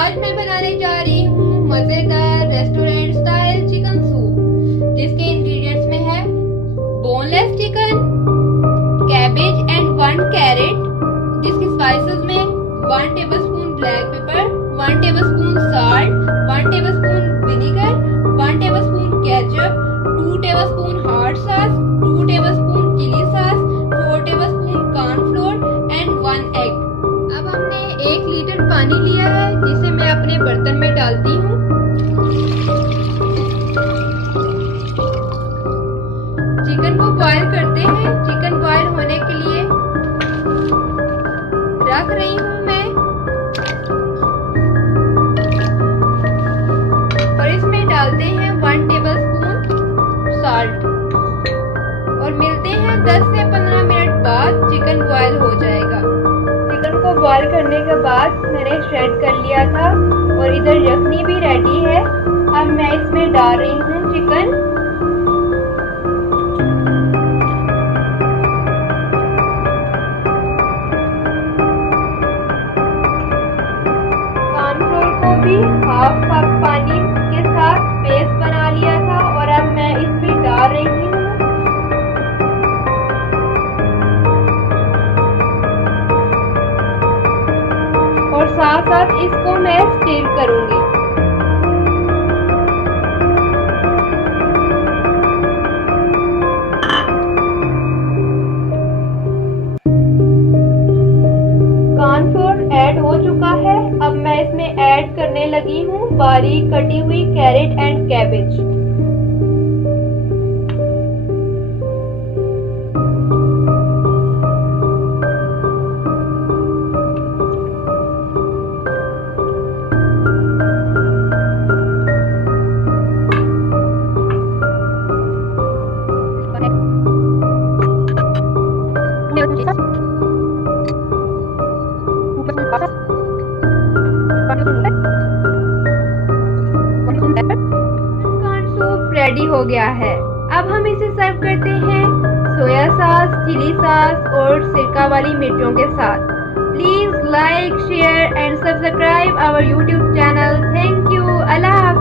आज मैं बनाने जा रही हूँ मजेदार रेस्टोरेंट स्टाइल चिकन सूप, जिसके इंग्रेडिएंट्स में है boneless chicken, cabbage and 1 carrot, जिसकी स्पाइसेस में 1 tablespoon black pepper, 1 tablespoon salt, 1 tablespoon vinegar, 1 tablespoon ketchup, 2 tablespoon hot sauce, 2 tablespoon chilli sauce, 4 tablespoon cornflour and 1 egg. अब हमने 1 लीटर पानी लिया है, जिसे मैं अपने बर्तन में डालती हूँ। चिकन को बॉईल करते हैं। चिकन बॉईल होने के लिए रख रही हूँ मैं, और इसमें डालते हैं 1 टेबलस्पून सॉल्ट और मिलते हैं 10 से 15 मिनट बाद। चिकन बॉईल हो जाएगा। चिकन को बॉईल करने के बाद मैंने श्रेड कर लिया था और इधर यखनी भी रेडी है। अब मैं इसमें डाल रही हूँ चिकन। कॉर्नफ्लोर को भी हाफ कप पानी के साथ पेस्ट बना लिया था और अब मैं इसमें डाल रही हूँ। और साथ साथ इसको मैं स्टीर करूंगी। कॉर्नफ्लोर ऐड हो चुका है। अब मैं इसमें ऐड करने लगी हूँ बारीक कटी हुई carrot and cabbage. Soup ready हो गया है। अब हम इसे सर्व करते हैं सोया सॉस, चिली सॉस और सिरका वाली मिर्चों के साथ। Please like, share and subscribe our YouTube channel. Thank you. अल्लाह हाफ़िज़।